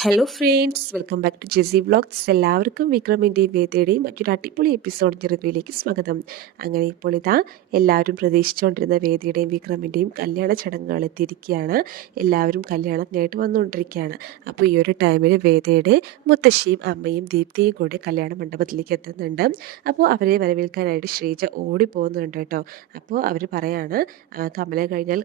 Hello friends welcome back to JC vlogs എല്ലാവർക്കും വിക്രമിന്റെയും വേദയുടെയും മറ്റൊരു അടിപൊളി എപ്പിസോഡിന്റെ റിവ്യൂയിലേക്ക് സ്വാഗതം. അങ്ങനെ ഇപ്പോൾ ഇതാ എല്ലാവരും പ്രതീക്ഷിച്ചുകൊണ്ടിരുന്ന വേദിയുടെയും വിക്രമിന്റെയും കല്യാണ ചടങ്ങുകൾ എത്തിയിരിക്കുകയാണ്. എല്ലാവരും കല്യാണത്തിനായിട്ട് വന്നുകൊണ്ടിരിക്കുകയാണ്. അപ്പോൾ ഈ ഒരു ടൈമിൽ വേദയുടെ മുത്തശ്ശിയും അമ്മയും ദീപ്തിയും കൂടെ കല്യാണ മണ്ഡപത്തിലേക്ക് എത്തുന്നുണ്ട്. അപ്പോൾ അവരെ വരവേൽക്കാനായിട്ട് ശ്രീജ ഓടി പോകുന്നുണ്ട് കേട്ടോ. അപ്പോൾ അവർ പറയാണ് കമല കഴിഞ്ഞാൽ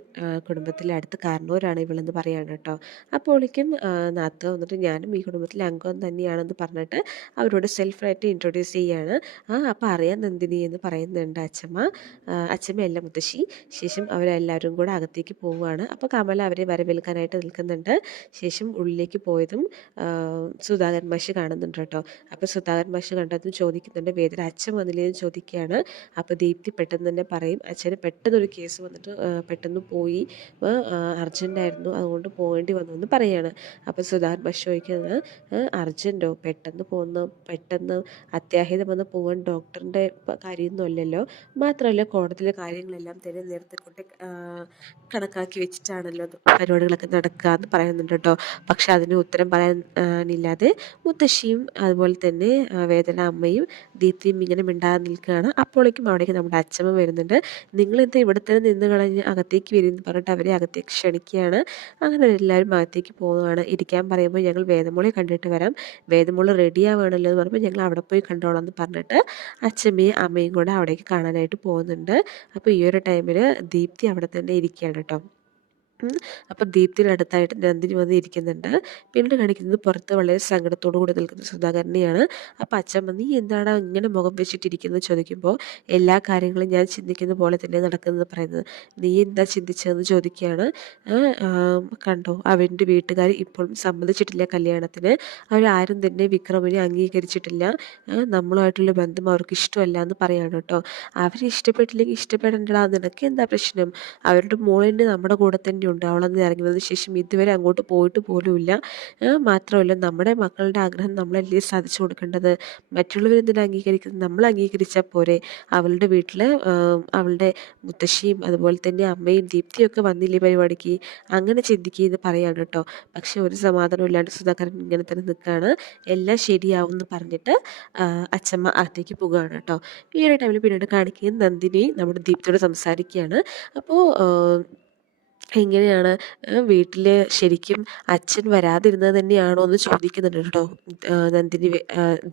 കുടുംബത്തിലെ അടുത്ത കാരണവരാണ് ഇവളെന്ന് പറയാണ് കേട്ടോ. അപ്പോഴേക്കും നാത്ത് വന്നിട്ട് ഞാനും ഈ കുടുംബത്തിലെ അംഗം തന്നെയാണെന്ന് പറഞ്ഞിട്ട് അവരോട് സെൽഫായിട്ട് ഇൻട്രൊഡ്യൂസ് ചെയ്യാണ്. ആ അപ്പോൾ അറിയാൻ നന്ദിനി എന്ന് പറയുന്നുണ്ട് അച്ഛമ്മ അച്ഛമ്മയല്ല മുത്തശ്ശി. ശേഷം അവരെല്ലാവരും കൂടെ അകത്തേക്ക് പോവുകയാണ്. അപ്പോൾ കമല അവരെ വരവേൽക്കാനായിട്ട് നിൽക്കുന്നുണ്ട്. ശേഷം ഉള്ളിലേക്ക് പോയതും സുധാകരൻ മാഷ് കാണുന്നുണ്ട് കേട്ടോ. അപ്പോൾ സുധാകരൻ മാഷ് കണ്ടതും ചോദിക്കുന്നുണ്ട് വേദന അച്ഛൻ വന്നില്ലേ എന്ന് ചോദിക്കുകയാണ്. അപ്പോൾ ദീപ്തി പെട്ടെന്ന് തന്നെ പറയും അച്ഛന് പെട്ടെന്നൊരു കേസ് വന്നിട്ട് പെട്ടെന്ന് പോയി അർജന്റായിരുന്നു അതുകൊണ്ട് പോകേണ്ടി വന്നു എന്ന് പറയുകയാണ് അപ്പോൾ സുധാകരൻ മാഷ് ചോദിക്കുന്നത് അർജന്റോ പെട്ടെന്ന് പോകുന്ന പെട്ടെന്ന് അത്യാഹിതം വന്ന് പോകാൻ ഡോക്ടറിന്റെ കാര്യമൊന്നും അല്ലല്ലോ മാത്രമല്ല കോടതിയിലെ കാര്യങ്ങളെല്ലാം തന്നെ നേരത്തെ കൊണ്ട് കണക്കാക്കി വെച്ചിട്ടാണല്ലോ പരിപാടികളൊക്കെ നടക്കുക എന്ന് പറയുന്നുണ്ട് കേട്ടോ. പക്ഷെ അതിന് ഉത്തരം പറയാനില്ലാതെ മുത്തശ്ശിയും അതുപോലെ തന്നെ വേദന അമ്മയും ദീപ്തിയും ഇങ്ങനെ മിണ്ടാതെ നിൽക്കുകയാണ്. അപ്പോഴേക്കും അവിടേക്ക് നമ്മുടെ അച്ഛമ്മ വരുന്നുണ്ട്. നിങ്ങൾ എന്താ ഇവിടെ തന്നെ നിന്ന് കളഞ്ഞ് അകത്തേക്ക് വരുമെന്ന് പറഞ്ഞിട്ട് അവരെ അകത്തേക്ക് ക്ഷണിക്കുകയാണ്? അങ്ങനെ എല്ലാവരും അകത്തേക്ക് പോകുന്നതാണ് ഇരിക്കാൻ പറയുമ്പോൾ ഞങ്ങൾ വേദമുളി കണ്ടിട്ട് വരാം. വേദമുളി റെഡി ആവുകയാണല്ലോ എന്ന് പറയുമ്പോൾ ഞങ്ങൾ അവിടെ പോയി കണ്ടോളാം എന്ന് പറഞ്ഞിട്ട് അച്ഛമ്മയും അമ്മയും കൂടെ അവിടേക്ക് കാണാനായിട്ട് പോകുന്നുണ്ട്. അപ്പോൾ ഈ ഒരു ടൈമിൽ ദീപ്തി അവിടെ തന്നെ ഇരിക്കുകയാണ് കേട്ടോ. ഉം. അപ്പോൾ ദീപ്തിയുടെ അടുത്തായിട്ട് നന്ദിനി വന്ന് ഇരിക്കുന്നുണ്ട്. പിന്നീട് കാണിക്കുന്നത് പുറത്ത് വളരെ സങ്കടത്തോടു കൂടി നിൽക്കുന്ന സുധാകരനെയാണ്. അപ്പം അച്ഛൻ നീ എന്താണ് ഇങ്ങനെ മുഖം വെച്ചിട്ടിരിക്കുന്നത് ചോദിക്കുമ്പോൾ എല്ലാ കാര്യങ്ങളും ഞാൻ ചിന്തിക്കുന്ന പോലെ തന്നെ നടക്കുന്നത് പറയുന്നത്. നീ എന്താ ചിന്തിച്ചതെന്ന് ചോദിക്കുകയാണ്. കണ്ടോ അവന്റെ വീട്ടുകാർ ഇപ്പോഴും സമ്മതിച്ചിട്ടില്ല കല്യാണത്തിന്. അവരാരും തന്നെ വിക്രമിനെ അംഗീകരിച്ചിട്ടില്ല. നമ്മളുമായിട്ടുള്ള ബന്ധം അവർക്ക് ഇഷ്ടമല്ല എന്ന് പറയാണ് കേട്ടോ. അവർ ഇഷ്ടപ്പെട്ടില്ലെങ്കിൽ ഇഷ്ടപ്പെടേണ്ടടാ. നിനക്ക് എന്താ പ്രശ്നം? അവരുടെ മോളിന്റെ നമ്മുടെ കൂടെ തന്നെ ഉണ്ട് അവളന്ന് ശേഷം ഇതുവരെ അങ്ങോട്ട് പോയിട്ട് പോലുമില്ല. മാത്രമല്ല നമ്മുടെ മക്കളുടെ ആഗ്രഹം നമ്മളല്ലേ സാധിച്ചു കൊടുക്കേണ്ടത്. മറ്റുള്ളവരെന്തിനാ അംഗീകരിക്കുന്നത്? നമ്മൾ അംഗീകരിച്ചാൽ പോരെ. അവളുടെ വീട്ടിൽ അവളുടെ മുത്തശ്ശിയും അതുപോലെ തന്നെ അമ്മയും ദീപ്തിയൊക്കെ വന്നില്ലേ പരിപാടിക്ക്? അങ്ങനെ ചിന്തിക്കുക പറയാണ് കേട്ടോ. പക്ഷെ ഒരു സമാധാനം ഇല്ലാണ്ട് സുധാകരൻ ഇങ്ങനെ തന്നെ നിൽക്കുകയാണ് എല്ലാം ശരിയാവും എന്ന് പറഞ്ഞിട്ട് അച്ഛമ്മ അകത്തേക്ക് പോകുകയാണ് കേട്ടോ. ഈ ഒരു ടൈമിൽ പിന്നീട് കാണിക്കുകയും നന്ദിനി നമ്മുടെ ദീപ്തിയോട് സംസാരിക്കുകയാണ്. അപ്പോൾ എങ്ങനെയാണ്? വീട്ടിൽ ശരിക്കും അച്ഛൻ വരാതിരുന്നത് തന്നെയാണോ എന്ന് ചോദിക്കുന്നുണ്ട് കേട്ടോ നന്ദിനി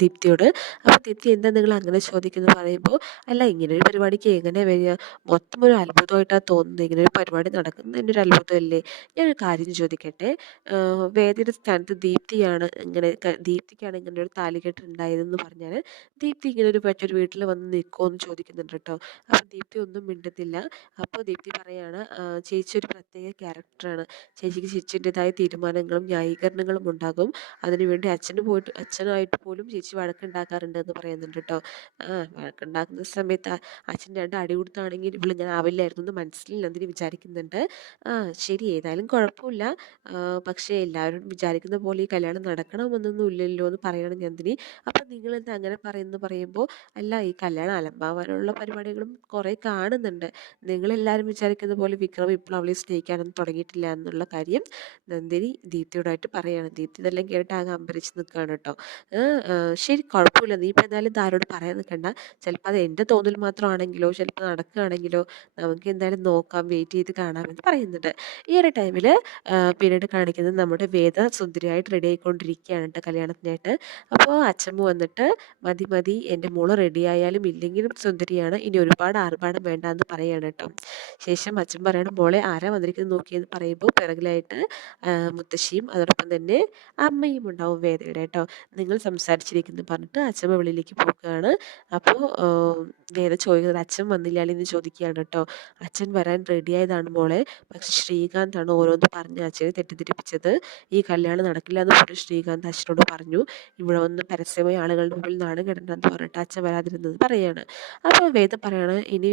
ദീപ്തിയോട്. അപ്പോൾ ദീപ്തി എന്താ നിങ്ങൾ അങ്ങനെ ചോദിക്കുന്നു പറയുമ്പോൾ അല്ല ഇങ്ങനെ ഒരു പരിപാടിക്ക് എങ്ങനെ വരിക? മൊത്തം ഒരു അത്ഭുതമായിട്ടാണ് തോന്നുന്നത്. ഇങ്ങനെ ഒരു പരിപാടി നടക്കുന്നത് എന്റെ ഒരു അത്ഭുതമല്ലേ? ഒരു കാര്യം ചോദിക്കട്ടെ. വേദിയുടെ സ്ഥാനത്ത് ദീപ്തിയാണ് ഇങ്ങനെ ദീപ്തിക്കാണ് ഇങ്ങനെ ഒരു താലികെട്ട് ഉണ്ടായതെന്ന് പറഞ്ഞാൽ ദീപ്തി ഇങ്ങനെ ഒരു മറ്റൊരു വീട്ടിൽ വന്ന് നിൽക്കുമോ എന്ന് ചോദിക്കുന്നുണ്ട് കേട്ടോ. അപ്പോൾ ദീപ്തി ഒന്നും മിണ്ടുന്നില്ല. അപ്പോൾ ദീപ്തി പറയാണ് "ആ, ചേച്ചി ഒരു പ്രത്യേക ക്യാരക്ടറാണ്. ചേച്ചിക്ക് ചേച്ചിന്റെതായ തീരുമാനങ്ങളും ന്യായീകരണങ്ങളും ഉണ്ടാകും. അതിനുവേണ്ടി അച്ഛന് പോയിട്ട് അച്ഛനായിട്ട് പോലും ചേച്ചി വഴക്കുണ്ടാക്കാറുണ്ട് എന്ന് പറയുന്നുണ്ട് കേട്ടോ. ആ വഴക്കുണ്ടാക്കുന്ന സമയത്ത് അച്ഛൻ രണ്ട് അടി കൊടുത്താണെങ്കിൽ ഇവിടെ ഞാൻ ആവില്ലായിരുന്നു എന്ന് മനസ്സിൽ നന്ദിനി വിചാരിക്കുന്നുണ്ട്. ആ ശരി ഏതായാലും കുഴപ്പമില്ല. പക്ഷേ എല്ലാവരും വിചാരിക്കുന്ന പോലെ ഈ കല്യാണം നടക്കണമെന്നൊന്നും ഇല്ലല്ലോ എന്ന് പറയണം നന്ദിനി. അപ്പം നിങ്ങളെന്താ അങ്ങനെ പറയുന്നു പറയുമ്പോൾ അല്ല ഈ കല്യാണം അലമ്പാവാനുള്ള പരിപാടികളും കുറേ കാണുന്നുണ്ട്. നിങ്ങളെല്ലാവരും വിചാരിക്കുന്ന പോലെ വിക്രം ഇപ്പോൾ അവളെ സ്നേഹിക്കാനൊന്നും തുടങ്ങിയിട്ടില്ല എന്നുള്ള കാര്യം നന്ദിനി ദീപ്തിയോടായിട്ട് പറയാണ്. ദീപ്തി ഇതെല്ലാം കേട്ട് ആകെ അമ്പരിച്ച് നിൽക്കുകയാണ് കേട്ടോ. "ആ, ആ, ശരി കുഴപ്പമില്ല. നീ ഇപ്പം എന്തായാലും ഇതാരോട് പറയാൻ നിൽക്കണ്ട ചിലപ്പോൾ അത് എന്റെ തോന്നൽ മാത്രമാണെങ്കിലോ ചിലപ്പോൾ നടക്കുകയാണെങ്കിലോ നമുക്ക് എന്തായാലും നോക്കാം വെയിറ്റ് ചെയ്ത് കാണാമെന്ന് പറയുന്നുണ്ട്. ഈ ഒരു ടൈമിൽ പിന്നീട് കാണിക്കുന്നത് നമ്മുടെ വേദ സുന്ദരിയായിട്ട് റെഡി ആയിക്കൊണ്ടിരിക്കുകയാണ് കേട്ടോ കല്യാണത്തിനായിട്ട്. അപ്പോൾ അച്ഛമ്മ വന്നിട്ട് മതി മതി എന്റെ മോൾ റെഡി ആയാലും ഇല്ലെങ്കിലും സുന്ദരിയാണ്. ഇനി ഒരുപാട് ആർഭാടം വേണ്ട എന്ന് പറയാണ് കേട്ടോ. ശേഷം അച്ഛൻ പറയണം മോളെ ആരാ വന്നിരിക്കുന്നത് നോക്കിയെന്ന് പറയുമ്പോൾ പിറകിലായിട്ട് മുത്തശ്ശിയും അതോടൊപ്പം തന്നെ അമ്മയും ഉണ്ടാവും വേദയുടെ കേട്ടോ. നിങ്ങൾ സംസാരിച്ചിരിക്കുന്നു പറഞ്ഞിട്ട് അച്ഛമ്മ വെളിയിലേക്ക് പോകുകയാണ് അപ്പോൾ വേദ ചോദിക്കുന്നത് അച്ഛൻ വന്നില്ല എന്ന് ചോദിക്കുകയാണ് കേട്ടോ. അച്ഛൻ വരാൻ റെഡിയായതാണ് മോളെ. പക്ഷെ ശ്രീകാന്താണ് ഓരോന്ന് പറഞ്ഞ് അച്ഛനെ തെറ്റിദ്ധരിപ്പിച്ചത്. ഈ കല്യാണം നടക്കില്ല എന്ന് പോലും ശ്രീകാന്ത് അച്ഛനോട് പറഞ്ഞു. ഇവിടെ വന്ന് പരസ്യമായി ആളുകളുടെ മുമ്പിൽ നാണം കിടണ്ടെന്ന് പറഞ്ഞിട്ട് അച്ഛൻ വരാതിരുന്നത് പറയാണ്. അപ്പോൾ വേദ പറയാണ് ഇനി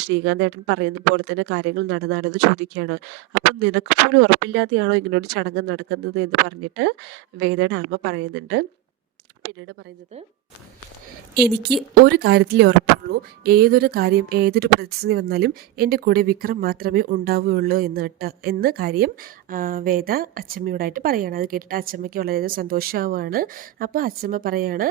ശ്രീകാന്ത് ഏട്ടൻ പറയുന്ന പോലെ തന്നെ കാര്യങ്ങൾ നടന്നാണെന്ന് ചോദിക്കുകയാണ്. അപ്പം നിനക്ക് പോലും ഉറപ്പില്ലാതെയാണോ ഇങ്ങനെ ഒരു ചടങ്ങ് നടക്കുന്നത്? എന്ന് പറഞ്ഞിട്ട് വേദയുടെ അമ്മ പറയുന്നുണ്ട്. പിന്നീട് പറയുന്നത് എനിക്ക് ഒരു കാര്യത്തിലേ ഉറപ്പുള്ളൂ. ഏതൊരു കാര്യം ഏതൊരു പ്രതിസന്ധി വന്നാലും എന്റെ കൂടെ വിക്രം മാത്രമേ ഉണ്ടാവുകയുള്ളൂ എന്ന് എന്ന് കാര്യം വേദ അച്ചമ്മയോടായിട്ട് പറയുകയാണ് അത് കേട്ടിട്ട് അച്ചമ്മയ്ക്ക് വളരെയധികം സന്തോഷമാവുകയാണ്. അപ്പോൾ അച്ചമ്മ പറയാണ്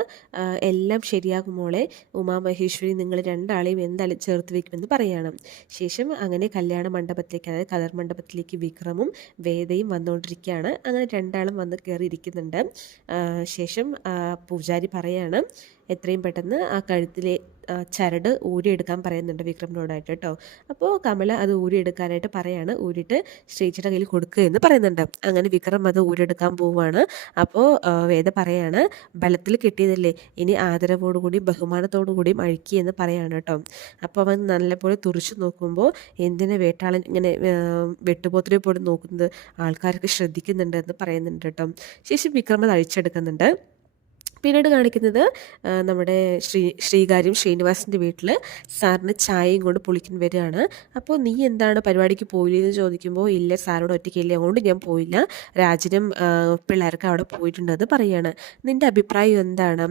എല്ലാം ശരിയാകും മോളെ. ഉമാമഹേശ്വരി നിങ്ങൾ രണ്ടാളെയും എന്തായാലും ചേർത്ത് വയ്ക്കുമെന്ന് പറയണം. ശേഷം അങ്ങനെ കല്യാണ മണ്ഡപത്തിലേക്ക് അതായത് കതർ മണ്ഡപത്തിലേക്ക് വിക്രമും വേദയും വന്നുകൊണ്ടിരിക്കുകയാണ്. അങ്ങനെ രണ്ടാളും വന്ന് കയറിയിരിക്കുന്നുണ്ട്. ശേഷം പൂജാരി പറയാണ് എത്രയും പെട്ടെന്ന് ആ കഴുത്തിലെ ചരട് ഊരിയെടുക്കാൻ പറയുന്നുണ്ട് വിക്രമിനോടായിട്ട് കേട്ടോ അപ്പോൾ കമല അത് ഊരിയെടുക്കാനായിട്ട് പറയാണ്. ഊരിയിട്ട് ശ്രീജിയുടെ കയ്യിൽ കൊടുക്കുക എന്ന് പറയുന്നുണ്ട്. അങ്ങനെ വിക്രം അത് ഊരിയെടുക്കാൻ പോവുകയാണ് അപ്പോൾ വേദ പറയാണ് ബലത്തിൽ കിട്ടിയതല്ലേ ഇനി ആദരവോടുകൂടി ബഹുമാനത്തോടു കൂടി അഴിക്കുക എന്ന് പറയാണ് കേട്ടോ അപ്പോൾ അവൻ നല്ലപോലെ തുറിച്ചു നോക്കുമ്പോൾ എന്തിനെ വേട്ടാളൻ ഇങ്ങനെ വെട്ടുപോത്തിനെ പോലെ നോക്കുന്നത്? ആൾക്കാരൊക്കെ ശ്രദ്ധിക്കുന്നുണ്ട് എന്ന് പറയുന്നുണ്ട് കേട്ടോ ശേഷം വിക്രം അത് അഴിച്ചെടുക്കുന്നുണ്ട്. പിന്നീട് കാണിക്കുന്നത് നമ്മുടെ ശ്രീ ശ്രീകാര്യം ശ്രീനിവാസിന്റെ വീട്ടിൽ സാറിന് ചായയും കൊണ്ട് പുളിക്കാൻ വരികയാണ്. അപ്പോൾ നീ എന്താണ് പരിപാടിക്ക് പോയില്ലെന്ന് ചോദിക്കുമ്പോൾ ഇല്ല സാറോട് ഒറ്റയ്ക്കില്ല അതുകൊണ്ട് ഞാൻ പോയില്ല. രാജനും പിള്ളേർക്ക് അവിടെ പോയിട്ടുണ്ടെന്ന് പറയുകയാണ് നിന്റെ അഭിപ്രായം എന്താണ്?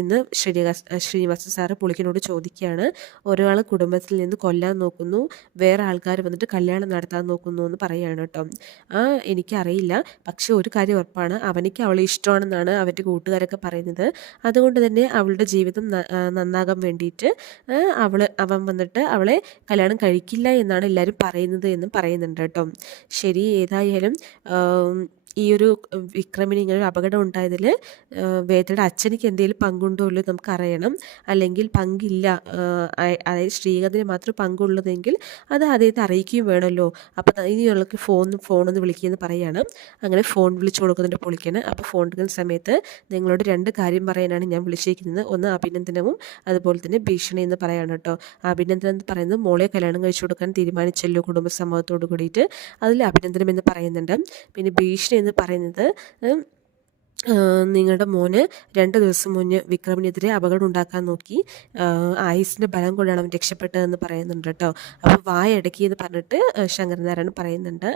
ഇന്ന് ശ്രീനിവാസ് ശ്രീനിവാസൻ സാറ് പുളിക്കനോട് ചോദിക്കുകയാണ്. ഒരാൾ കുടുംബത്തിൽ നിന്ന് കൊല്ലാൻ നോക്കുന്നു വേറെ ആൾക്കാർ വന്നിട്ട് കല്യാണം നടത്താൻ നോക്കുന്നു എന്ന് പറയുകയാണ് കേട്ടോ. ആ എനിക്കറിയില്ല. പക്ഷേ ഒരു കാര്യം ഉറപ്പാണ് അവനിക്ക് അവളെ ഇഷ്ടമാണെന്നാണ് അവന്റെ കൂട്ടുകാരൊക്കെ പറയുന്നത്. അതുകൊണ്ട് തന്നെ അവളുടെ ജീവിതം നന്നാകാൻ വേണ്ടിയിട്ട് അവൾ അവൻ വന്നിട്ട് അവളെ കല്യാണം കഴിക്കില്ല എന്നാണ് എല്ലാവരും പറയുന്നത് എന്നും പറയുന്നുണ്ട് കേട്ടോ. ശരി ഏതായാലും ഈ ഒരു വിക്രമിന് ഇങ്ങനെ ഒരു അപകടം ഉണ്ടായതിൽ വേദയുടെ അച്ഛനക്ക് എന്തെങ്കിലും പങ്കുണ്ടോ ഇല്ലയോ നമുക്ക് അറിയണം. അല്ലെങ്കിൽ പങ്കില്ല അതായത് ശ്രീകാന്തിന് മാത്രം പങ്കുള്ളതെങ്കിൽ അത് അദ്ദേഹത്തെ അറിയിക്കുകയും വേണമല്ലോ. അപ്പോൾ ഇനിയുള്ളക്ക് ഫോൺ ഫോണൊന്ന് വിളിക്കുകയെന്ന് പറയുകയാണ് അങ്ങനെ ഫോൺ വിളിച്ചു കൊടുക്കുന്നുണ്ട് പൊളിക്കണം. അപ്പോൾ ഫോൺ എടുക്കുന്ന സമയത്ത് നിങ്ങളോട് രണ്ട് കാര്യം പറയാനാണ് ഞാൻ വിളിച്ചിരിക്കുന്നത്. ഒന്ന് അഭിനന്ദനവും അതുപോലെ തന്നെ ഭീഷണി എന്ന് പറയാണ് കേട്ടോ. അഭിനന്ദനം എന്ന് പറയുന്നത് മോളെ കല്യാണം കഴിച്ചു കൊടുക്കാൻ തീരുമാനിച്ചല്ലോ കുടുംബസമൂഹത്തോടു കൂടിയിട്ട്. അതിൽ അഭിനന്ദനം എന്ന് പറയുന്നുണ്ട്. പിന്നെ ഭീഷണി എന്ന് പറയുന്നത്. ഉം, ആ, നിങ്ങളുടെ മോന് രണ്ട് ദിവസം മുന്നേ വിക്രമിനെതിരെ അപകടം ഉണ്ടാക്കാൻ നോക്കി. ആയുസിന്റെ ബലം കൊണ്ടാണ് അവൻ രക്ഷപ്പെട്ടതെന്ന് പറയുന്നുണ്ട് കേട്ടോ. അപ്പോൾ വായടക്കി എന്ന് പറഞ്ഞിട്ട് ശങ്കരനാരായണൻ പറയുന്നുണ്ട്.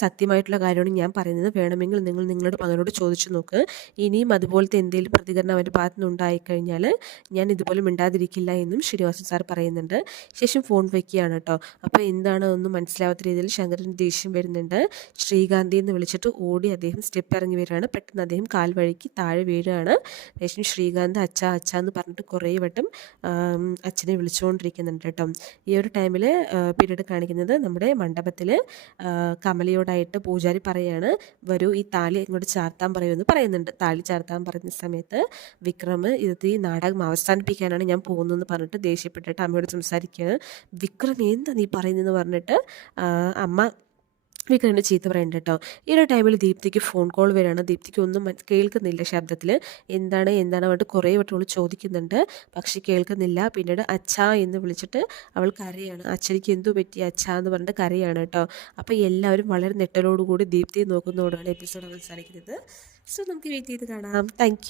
സത്യമായിട്ടുള്ള കാര്യമാണ് ഞാൻ പറയുന്നത്. വേണമെങ്കിൽ നിങ്ങൾ നിങ്ങളുടെ മകനോട് ചോദിച്ചു നോക്ക്. ഇനിയും അതുപോലത്തെ എന്തെങ്കിലും പ്രതികരണം അവന്റെ ഭാഗത്തു നിന്ന് ഉണ്ടായിക്കഴിഞ്ഞാൽ ഞാൻ ഇതുപോലെ മിണ്ടാതിരിക്കില്ല എന്നും ശ്രീനിവാസൻ സാർ പറയുന്നുണ്ട്. ശേഷം ഫോൺ വയ്ക്കുകയാണ് കേട്ടോ. അപ്പോൾ എന്താണ് ഒന്നും മനസ്സിലാവാത്ത രീതിയിൽ ശങ്കരൻ ദേഷ്യം വരുന്നുണ്ട്. ശ്രീകാന്തി എന്ന് വിളിച്ചിട്ട് ഓടി അദ്ദേഹം സ്റ്റെപ്പ് ഇറങ്ങി വരികയാണ്. പെട്ടെന്ന് അദ്ദേഹം കാൽ വഴിക്ക് താഴെ വീഴുകയാണ് ശേഷം ശ്രീകാന്ത് അച്ഛ അച്ഛ എന്ന് പറഞ്ഞിട്ട് കുറേ വട്ടം അച്ഛനെ വിളിച്ചുകൊണ്ടിരിക്കുന്നുണ്ട് കേട്ടോ. ഈ ഒരു ടൈമിൽ പിന്നീട് കാണിക്കുന്നത് നമ്മുടെ മണ്ഡപത്തിൽ കമലയോടായിട്ട് പൂജാരി പറയാണ് വരൂ ഈ താലി ഇങ്ങോട്ട് ചാർത്താൻ പറയുമെന്ന് പറയുന്നുണ്ട്. താലി ചാർത്താൻ പറയുന്ന സമയത്ത് വിക്രം ഇത് ഈ നാടകം അവസാനിപ്പിക്കാനാണ് ഞാൻ പോകുന്നതെന്ന് പറഞ്ഞിട്ട് ദേഷ്യപ്പെട്ടിട്ട് അമ്മയോട് സംസാരിക്കുകയാണ്. വിക്രം എന്താ നീ പറയുന്നതെന്ന് പറഞ്ഞിട്ട് അമ്മ വിക്രമിന്റെ ചീത്ത പറയണ്ട കേട്ടോ ഈ ഒരു ടൈമിൽ ദീപ്തിക്ക് ഫോൺ കോൾ വരികയാണ് ദീപ്തിക്ക് ഒന്നും കേൾക്കുന്നില്ല ശബ്ദത്തിൽ എന്താണ് എന്താണ് പറഞ്ഞിട്ട് കുറേ വട്ടം അവൾ ചോദിക്കുന്നുണ്ട്. പക്ഷേ കേൾക്കുന്നില്ല. പിന്നീട് അച്ഛാ എന്ന് വിളിച്ചിട്ട് അവൾ കരയാണ്. അച്ഛനിക്ക് എന്തു പറ്റി? അച്ഛാ എന്ന് പറഞ്ഞിട്ട് കരയാണ് കേട്ടോ അപ്പോൾ എല്ലാവരും വളരെ നെട്ടലോടുകൂടി ദീപ്തിയെ നോക്കുന്നതോടാണ് എപ്പിസോഡ് അവസാനിക്കുന്നത്. സോ നമുക്ക് വെയിറ്റ് ചെയ്ത് കാണാം. താങ്ക്